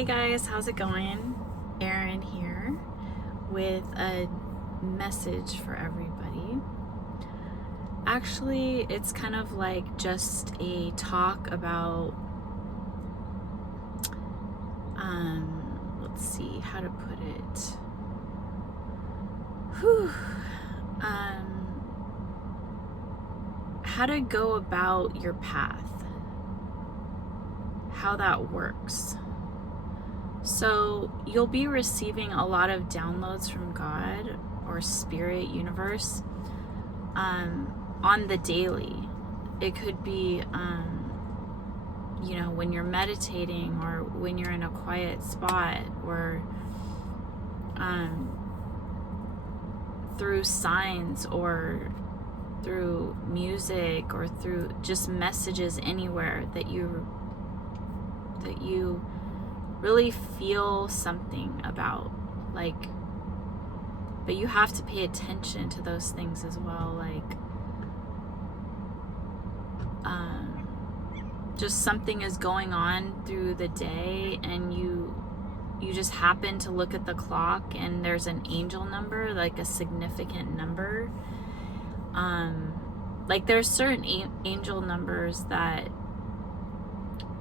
Hey guys, how's it going? Erin here with a message for everybody. Actually, it's kind of like just a talk about, let's see how to put it. How to go about your path, how that works. So you'll be receiving a lot of downloads from God or Spirit, Universe, on the daily. It could be, when you're meditating or when you're in a quiet spot, or through signs or through music or through just messages anywhere that you really feel something about, but you have to pay attention to those things as well, just something is going on through the day and you just happen to look at the clock and there's an angel number, like a significant number. There's certain angel numbers that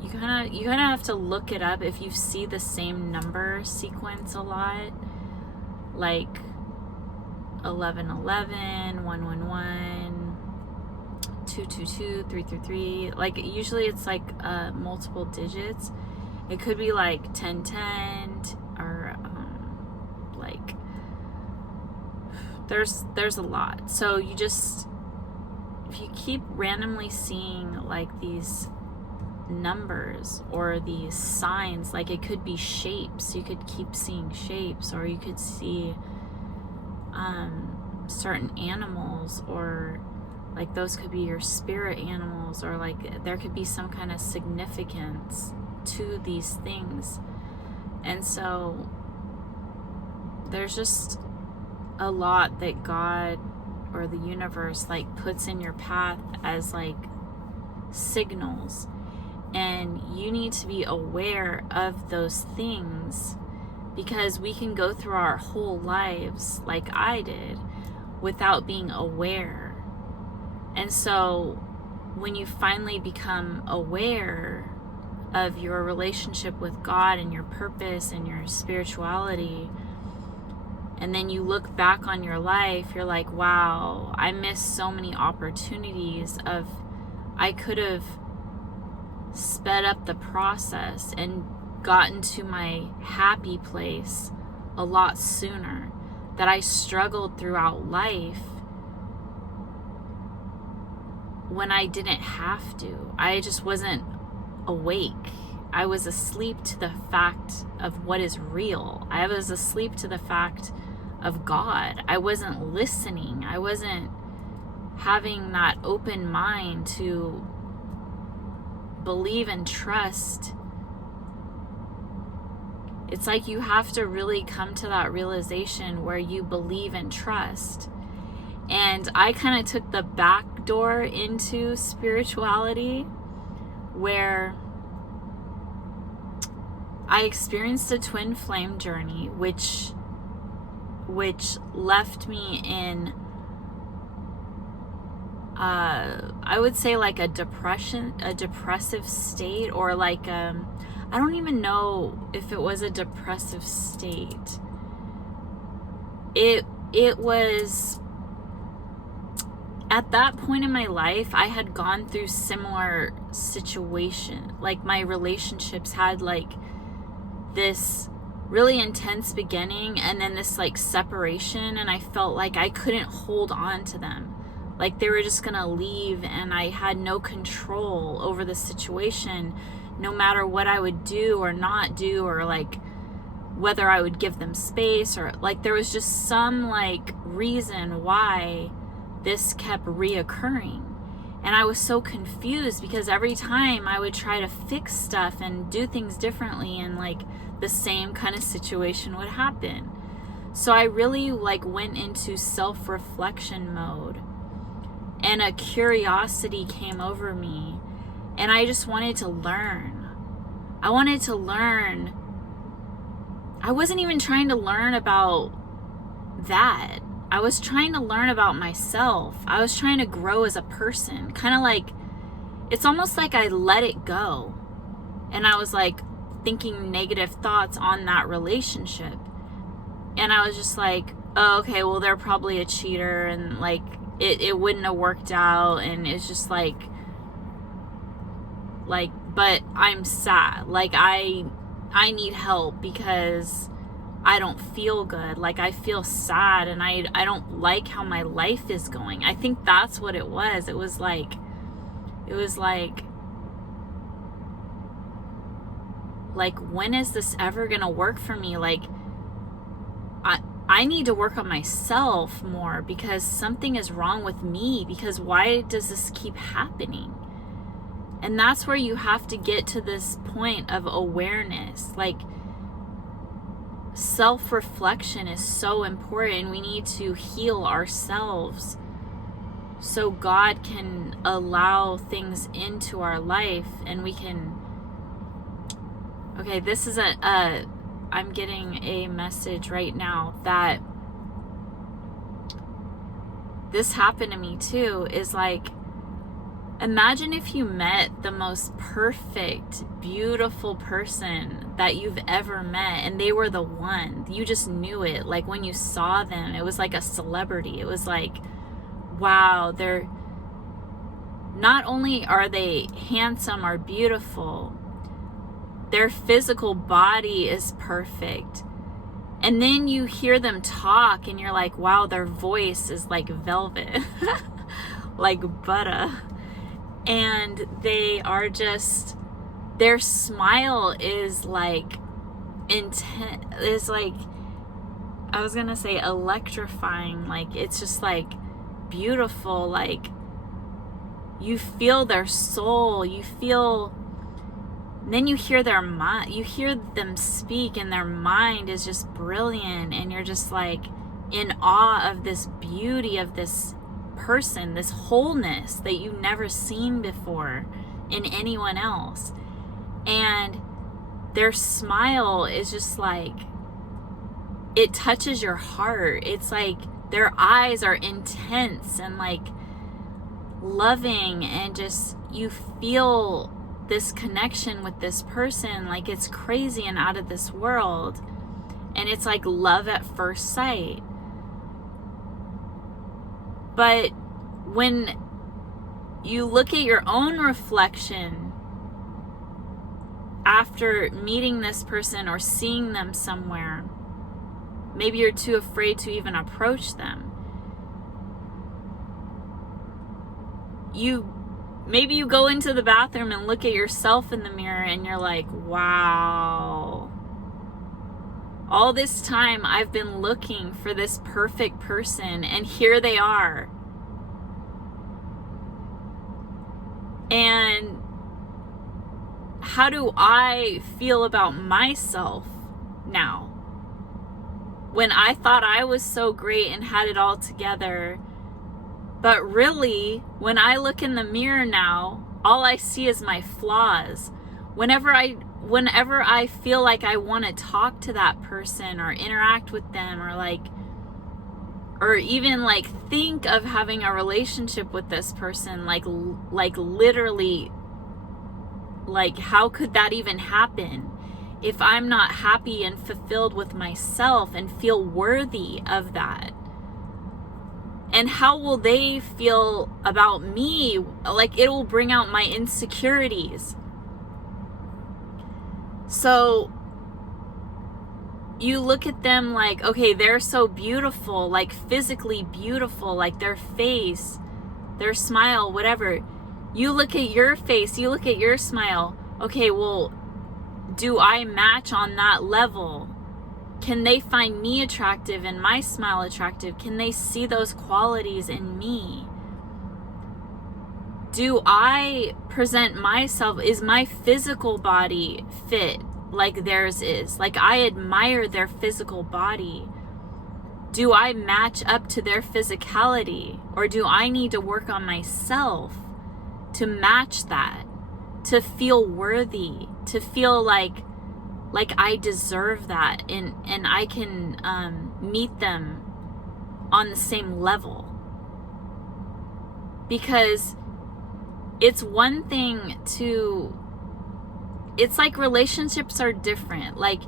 you kind of have to look it up if you see the same number sequence a lot, like 1111, 111, 222, 333. Usually it's multiple digits. It could be like 1010 or there's a lot. So you just, if you keep randomly seeing these numbers or these signs, it could be shapes, you could keep seeing shapes, or you could see certain animals, or those could be your spirit animals, or there could be some kind of significance to these things. And so there's just a lot that God or the universe puts in your path as signals. And you need to be aware of those things, because we can go through our whole lives, like I did, without being aware. And so when you finally become aware of your relationship with God and your purpose and your spirituality, and then you look back on your life, you're like, wow, I missed so many opportunities of, I could have sped up the process and gotten to my happy place a lot sooner, that I struggled throughout life when I didn't have to. I just wasn't awake. I was asleep to the fact of what is real. I was asleep to the fact of God. I wasn't listening. I wasn't having that open mind to believe and trust. It's you have to really come to that realization where you believe and trust. And I kind of took the back door into spirituality, where I experienced a twin flame journey, which left me in I would say a depressive state, or I don't even know if it was a depressive state. It was, at that point in my life, I had gone through similar situation. My relationships had this really intense beginning and then this separation, and I felt like I couldn't hold on to them. They were just gonna leave, and I had no control over the situation, no matter what I would do or not do, or whether I would give them space, or there was just some reason why this kept reoccurring. And I was so confused, because every time I would try to fix stuff and do things differently, and the same kind of situation would happen. So I really went into self-reflection mode, and a curiosity came over me, and I just wanted to learn. I wanted to learn I wasn't even trying to learn about that. I was trying to learn about myself. I was trying to grow as a person. Kind of like, it's almost like I let it go. And I was like thinking negative thoughts on that relationship. And I was just like, oh, okay, well, they're probably a cheater, and like it wouldn't have worked out. And it's just like, but I'm sad. Like I need help because I don't feel good. Like I feel sad, and I don't like how my life is going. I think that's what it was. It was like when is this ever gonna work for me? Like I need to work on myself more, because something is wrong with me, because why does this keep happening? And that's where you have to get to this point of awareness. Like, self-reflection is so important. We need to heal ourselves so God can allow things into our life, and we can... Okay, this is I'm getting a message right now that this happened to me too. Is like, imagine if you met the most perfect, beautiful person that you've ever met, and they were the one. You just knew it. Like when you saw them, it was like a celebrity. It was like, wow, they're not only are they handsome or beautiful, their physical body is perfect. And then you hear them talk and you're like, wow, their voice is like velvet, like butter. And they are just, their smile is like intense, is like, I was gonna say electrifying. Like it's just like beautiful. Like you feel their soul, you feel... Then you hear their mind, you hear them speak, and their mind is just brilliant, and you're just like in awe of this beauty of this person, this wholeness that you've never seen before in anyone else. And their smile is just like, it touches your heart. It's like their eyes are intense and like loving, and just you feel this connection with this person, like it's crazy and out of this world. And it's like love at first sight. But when you look at your own reflection after meeting this person or seeing them somewhere, maybe you're too afraid to even approach them. Maybe you go into the bathroom and look at yourself in the mirror and you're like, wow, all this time I've been looking for this perfect person, and here they are. And how do I feel about myself now? When I thought I was so great and had it all together, but really, when I look in the mirror now, all I see is my flaws. Whenever I feel like I want to talk to that person or interact with them, or even like think of having a relationship with this person, like literally, like how could that even happen if I'm not happy and fulfilled with myself and feel worthy of that? And how will they feel about me? Like, it will bring out my insecurities. So you look at them like, okay, they're so beautiful, like physically beautiful, like their face, their smile, whatever. You look at your face, you look at your smile. Okay, well, do I match on that level? Can they find me attractive and my smile attractive? Can they see those qualities in me? Do I present myself? Is my physical body fit like theirs is? Like, I admire their physical body. Do I match up to their physicality? Or do I need to work on myself to match that? To feel worthy? To feel like like I deserve that, and I can meet them on the same level. Because it's one thing to, it's like relationships are different. Like,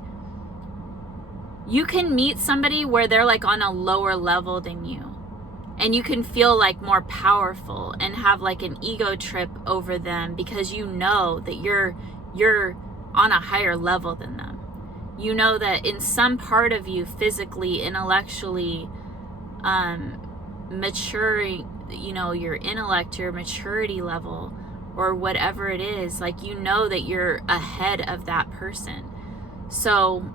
you can meet somebody where they're like on a lower level than you, and you can feel like more powerful and have like an ego trip over them because you know that you're on a higher level than them. You know that in some part of you, physically, intellectually, maturing, you know, your intellect, your maturity level, or whatever it is, like, you know that you're ahead of that person. So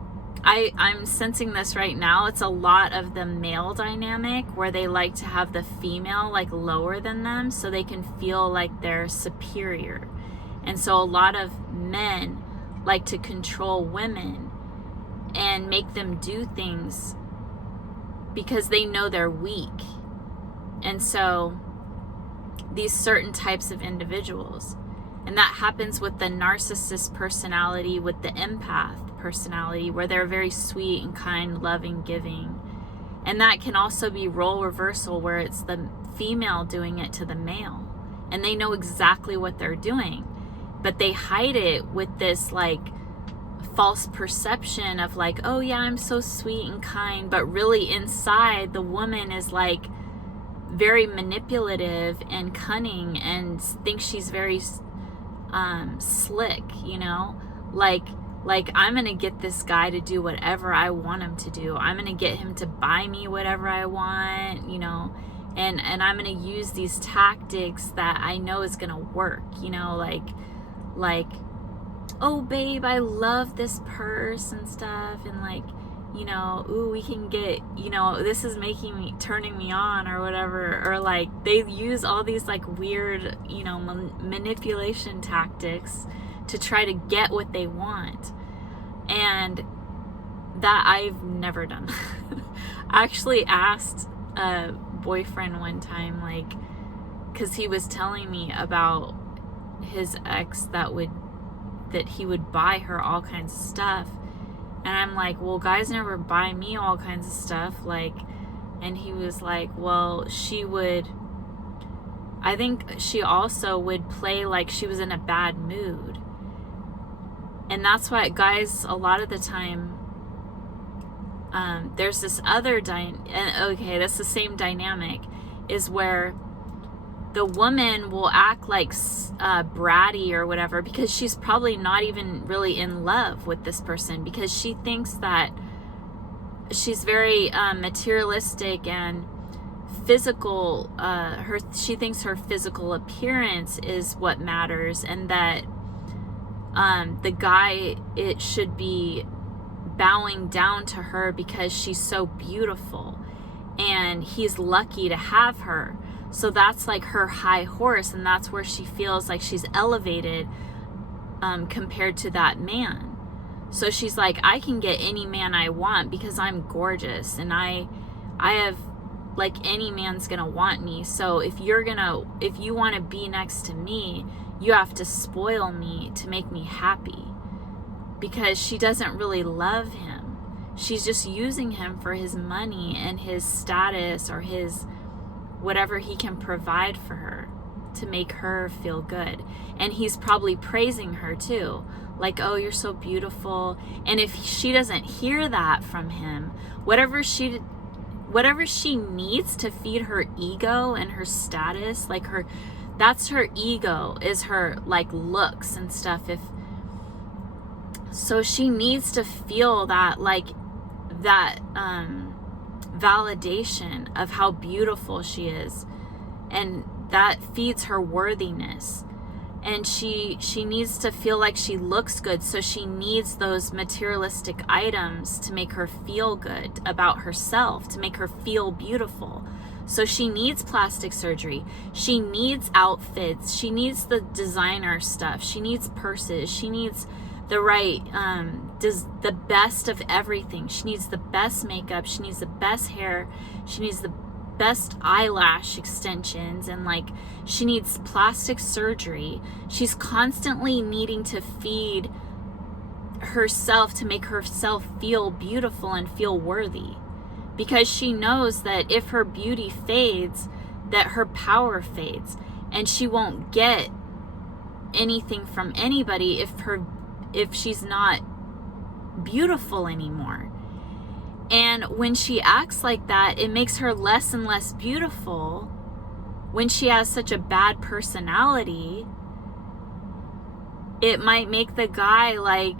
I'm sensing this right now. It's a lot of the male dynamic where they like to have the female like lower than them so they can feel like they're superior. And so a lot of men like to control women and make them do things because they know they're weak. And so these certain types of individuals, and that happens with the narcissist personality, with the empath personality, where they're very sweet and kind, loving, giving. And that can also be role reversal, where it's the female doing it to the male, and they know exactly what they're doing, but they hide it with this like false perception of like, oh yeah, I'm so sweet and kind, but really inside the woman is like very manipulative and cunning and thinks she's very slick, you know, like I'm gonna get this guy to do whatever I want him to do. I'm gonna get him to buy me whatever I want, you know, and I'm gonna use these tactics that I know is gonna work, you know, like, oh babe, I love this purse and stuff, and like, you know, ooh, we can get, you know, this is turning me on or whatever. Or like, they use all these like weird, you know, manipulation tactics to try to get what they want. And that I've never done. I actually asked a boyfriend one time, like, because he was telling me about his ex that he would buy her all kinds of stuff. And I'm like, well, guys never buy me all kinds of stuff. Like, and he was like, well, I think she also would play like she was in a bad mood. And that's why guys, a lot of the time, there's this other that's the same dynamic, is where the woman will act like bratty or whatever because she's probably not even really in love with this person, because she thinks that she's very materialistic and physical. She thinks her physical appearance is what matters, and that the guy, it should be bowing down to her because she's so beautiful and he's lucky to have her. So that's like her high horse, and that's where she feels like she's elevated compared to that man. So she's like, I can get any man I want because I'm gorgeous, and I have, like, any man's gonna want me. So if you want to be next to me, you have to spoil me to make me happy, because she doesn't really love him. She's just using him for his money and his status, or his whatever he can provide for her to make her feel good. And he's probably praising her too, like, oh, you're so beautiful. And if she doesn't hear that from him, whatever she needs to feed her ego and her status, like that's her ego, is her like looks and stuff. So she needs to feel that, like, that validation of how beautiful she is, and that feeds her worthiness. And she needs to feel like she looks good, so she needs those materialistic items to make her feel good about herself, to make her feel beautiful. So she needs plastic surgery, she needs outfits, she needs the designer stuff, she needs purses, she needs the right, the best of everything. She needs the best makeup, she needs the best hair, she needs the best eyelash extensions, and like, she needs plastic surgery. She's constantly needing to feed herself to make herself feel beautiful and feel worthy, because she knows that if her beauty fades, that her power fades, and she won't get anything from anybody if she's not beautiful anymore. And when she acts like that, it makes her less and less beautiful. When she has such a bad personality, it might make the guy like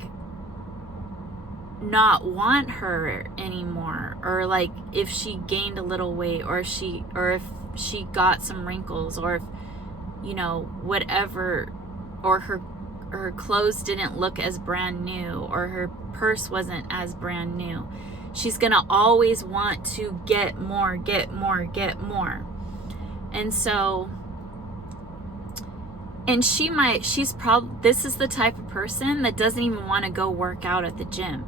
not want her anymore, or like if she gained a little weight, or if she got some wrinkles, or if, you know, whatever, or her clothes didn't look as brand new, or her purse wasn't as brand new. She's gonna always want to get more. And so, and this is the type of person that doesn't even want to go work out at the gym.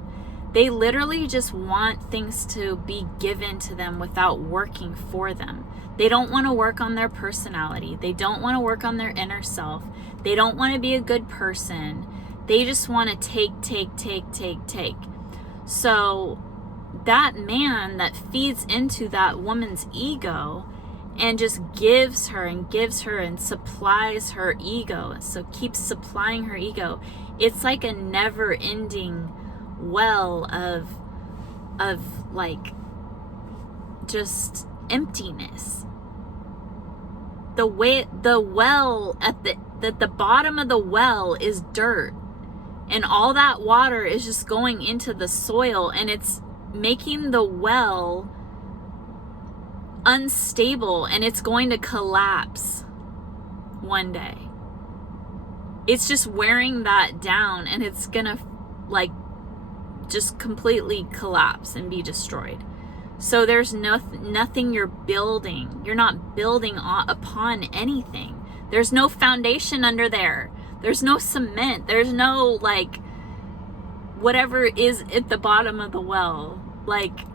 They literally just want things to be given to them without working for them. They don't want to work on their personality. They don't want to work on their inner self. They don't want to be a good person. They just want to take. So that man that feeds into that woman's ego and just gives her and supplies her ego, so keeps supplying her ego, it's like a never-ending well of like just emptiness. The well at the bottom of the well is dirt, and all that water is just going into the soil, and it's making the well unstable, and it's going to collapse one day. It's just wearing that down, and it's gonna like just completely collapse and be destroyed. So there's nothing you're building. You're not building upon anything. There's no foundation under there. There's no cement. There's no like whatever is at the bottom of the well, like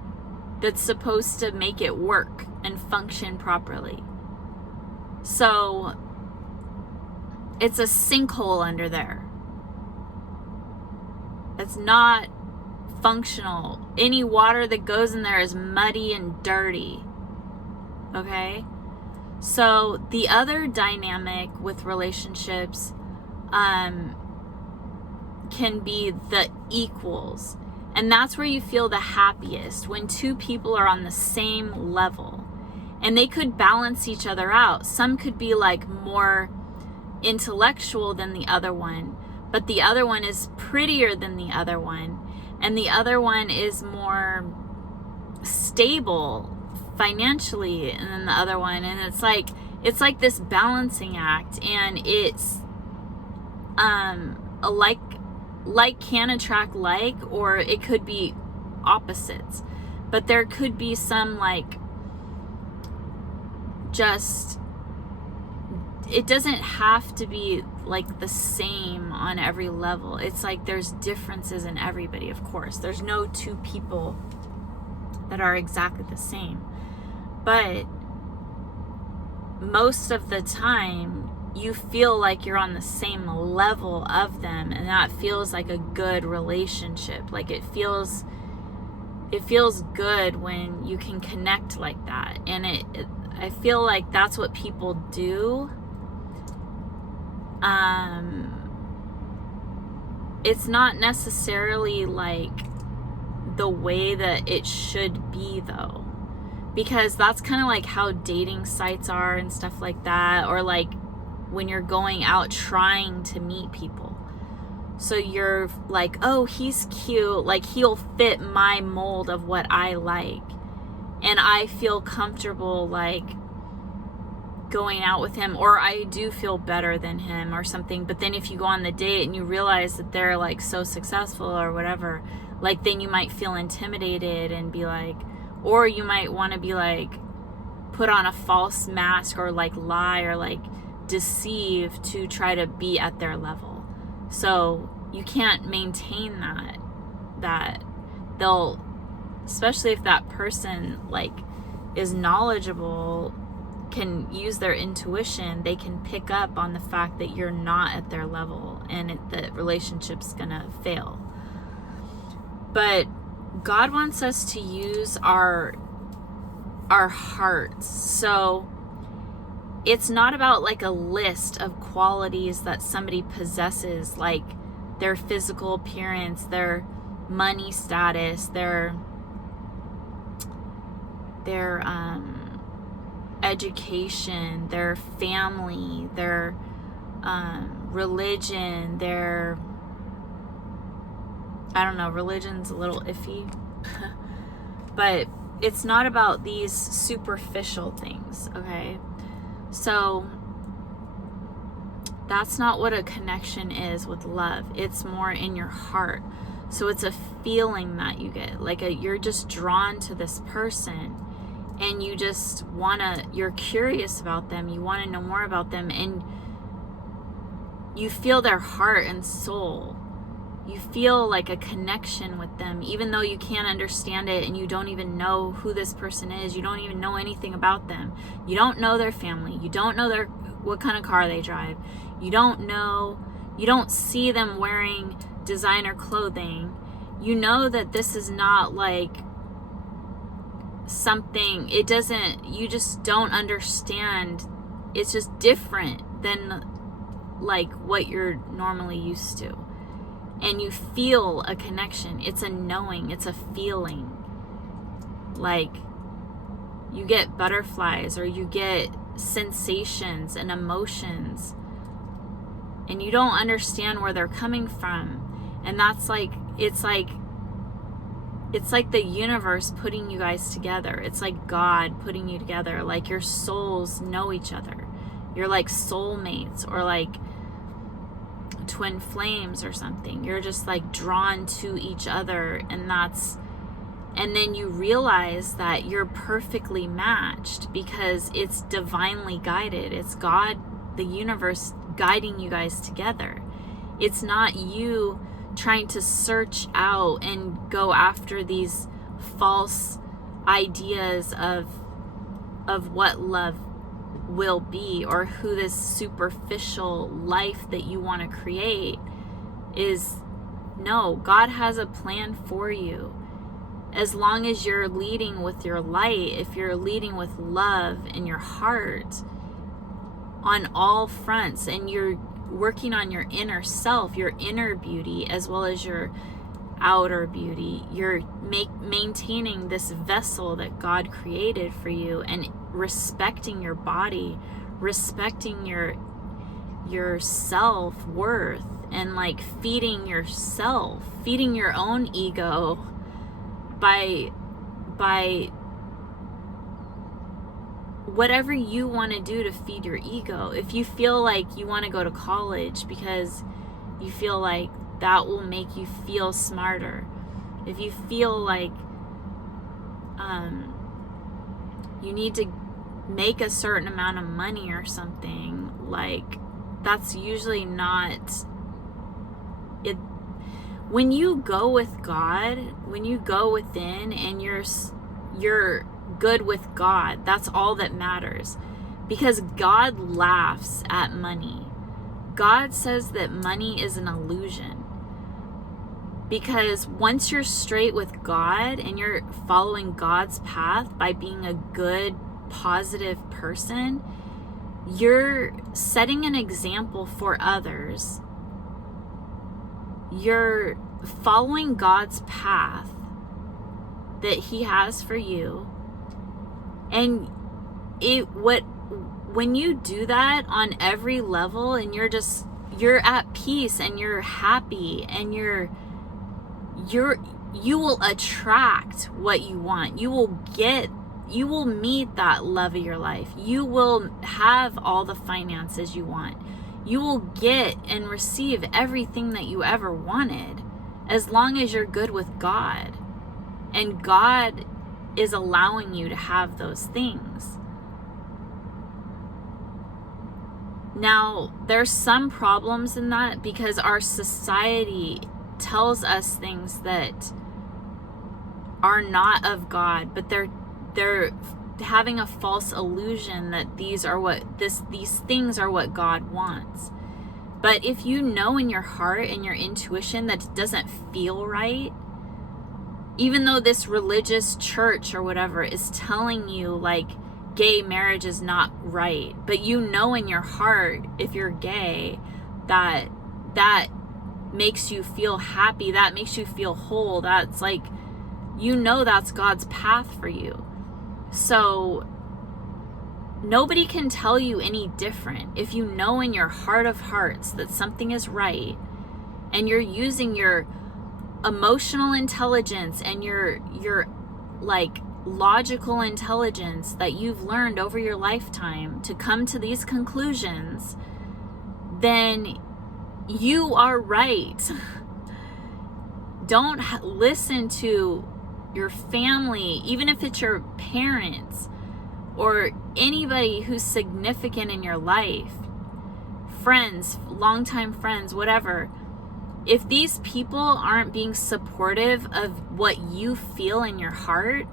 that's supposed to make it work and function properly. So it's a sinkhole under there. It's not functional. Any water that goes in there is muddy and dirty. Okay? So the other dynamic with relationships can be the equals. And that's where you feel the happiest, when two people are on the same level. And they could balance each other out. Some could be like more intellectual than the other one, but the other one is prettier than the other one, and the other one is more stable financially than the other one. And it's like this balancing act, and it's a like can attract like, or it could be opposites. But there could be some like just, it doesn't have to be like the same on every level. It's like there's differences in everybody, of course. There's no two people that are exactly the same. But most of the time, you feel like you're on the same level of them, and that feels like a good relationship. Like it feels good when you can connect like that. And I feel like that's what people do. It's not necessarily like the way that it should be, though, because that's kind of like how dating sites are and stuff like that, or like when you're going out trying to meet people. So you're like, oh, he's cute, like he'll fit my mold of what I like, and I feel comfortable like going out with him, or I do feel better than him or something. But then if you go on the date and you realize that they're like so successful or whatever, like then you might feel intimidated and be like, or you might want to be like put on a false mask or like lie or like deceive to try to be at their level. So you can't maintain that they'll, especially if that person like is knowledgeable, can use their intuition, they can pick up on the fact that you're not at their level, and the relationship's gonna fail. But God wants us to use our hearts. So it's not about like a list of qualities that somebody possesses, like their physical appearance, their money status, their education, their family, their religion, their, I don't know, religion's a little iffy. But it's not about these superficial things, okay? So that's not what a connection is with love. It's more in your heart. So it's a feeling that you get, like you're just drawn to this person, and you just you're curious about them, you want to know more about them, and you feel their heart and soul. You feel like a connection with them, even though you can't understand it and you don't even know who this person is. You don't even know anything about them. You don't know their family. You don't know what kind of car they drive. You don't see them wearing designer clothing. You know that this is not like something, you just don't understand. It's just different than like what you're normally used to. And you feel a connection. It's a knowing, it's a feeling. Like you get butterflies, or you get sensations and emotions, and you don't understand where they're coming from. And that's like, it's like the universe putting you guys together. It's like God putting you together. Like your souls know each other. You're like soulmates, or like twin flames or something. You're just like drawn to each other, and then you realize that you're perfectly matched because it's divinely guided. It's God, the universe, guiding you guys together. It's not you trying to search out and go after these false ideas of what love will be, or who this superficial life that you want to create is. No, God has a plan for you. As long as you're leading with your light, if you're leading with love in your heart on all fronts, and you're working on your inner self, your inner beauty, as well as your outer beauty, you're maintaining this vessel that God created for you, and respecting your body, respecting your self-worth, and like feeding yourself, feeding your own ego by whatever you want to do to feed your ego. If you feel like you want to go to college because you feel like that will make you feel smarter, if you feel like you need to make a certain amount of money or something, like that's usually not it. When you go with God, when you go within and you're good with God, that's all that matters, because God laughs at money. God says that money is an illusion, because once you're straight with God and you're following God's path by being a good, positive person, you're setting an example for others. You're following God's path that He has for you. And when you do that on every level, and you're at peace and you're happy, and you will attract what you want. You will meet that love of your life. You will have all the finances you want. You will get and receive everything that you ever wanted, as long as you're good with God. And God is allowing you to have those things. Now, there's some problems in that, because our society tells us things that are not of God, but they're having a false illusion that these things are what God wants. But if you know in your heart and your intuition that it doesn't feel right, even though this religious church or whatever is telling you like gay marriage is not right, but you know in your heart, if you're gay, that makes you feel happy, that makes you feel whole, that's like, you know, that's God's path for you. So nobody can tell you any different. If you know in your heart of hearts that something is right, and you're using your emotional intelligence and your like logical intelligence that you've learned over your lifetime to come to these conclusions, then you are right. Don't listen to your family, even if it's your parents or anybody who's significant in your life, friends, longtime friends, whatever. If these people aren't being supportive of what you feel in your heart,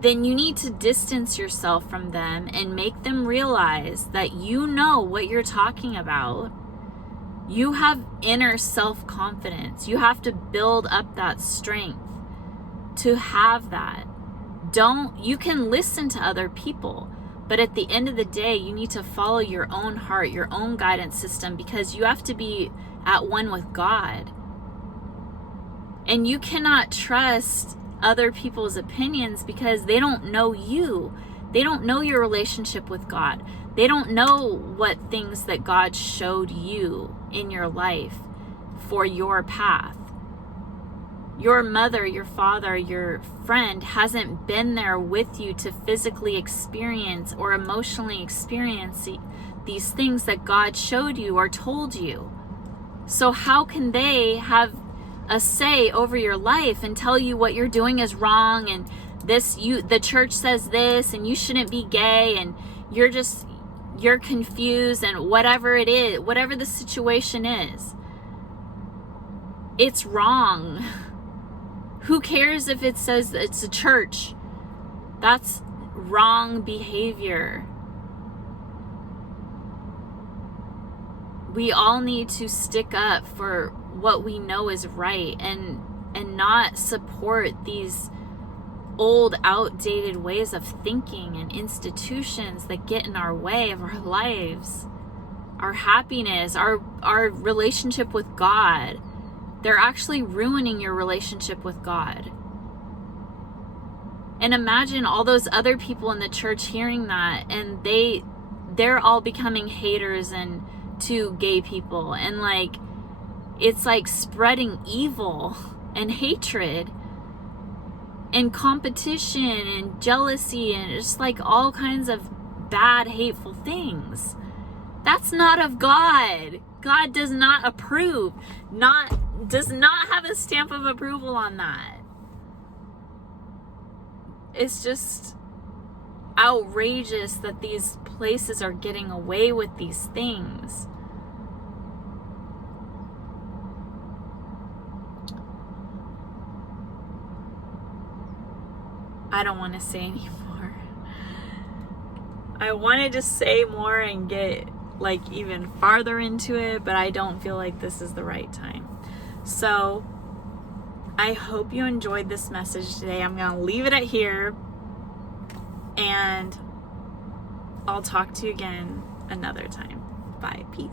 then you need to distance yourself from them and make them realize that you know what you're talking about. You have inner self-confidence. You have to build up that strength to have that. You can listen to other people, but at the end of the day, you need to follow your own heart, your own guidance system, because you have to be at one with God. And you cannot trust other people's opinions because they don't know you. They don't know your relationship with God. They don't know what things that God showed you in your life for your path. Your mother, your father, your friend hasn't been there with you to physically experience or emotionally experience these things that God showed you or told you. So how can they have a say over your life and tell you what you're doing is wrong, and the church says this and you shouldn't be gay, and you're confused, and whatever it is, whatever the situation is, it's wrong. Who cares if it says it's a church? That's wrong behavior. We all need to stick up for what we know is right and not support these old, outdated ways of thinking and institutions that get in our way of our lives, our happiness, our relationship with God. They're actually ruining your relationship with God. And imagine all those other people in the church hearing that, and they're all becoming haters and to gay people, and like it's like spreading evil and hatred and competition and jealousy and just like all kinds of bad, hateful things. That's not of God. God does not approve, does not have a stamp of approval on that. It's just outrageous that these places are getting away with these things. I don't want to say anymore. I wanted to say more and get like even farther into it, but I don't feel like this is the right time. So I hope you enjoyed this message today. I'm going to leave it at here, and I'll talk to you again another time. Bye. Peace.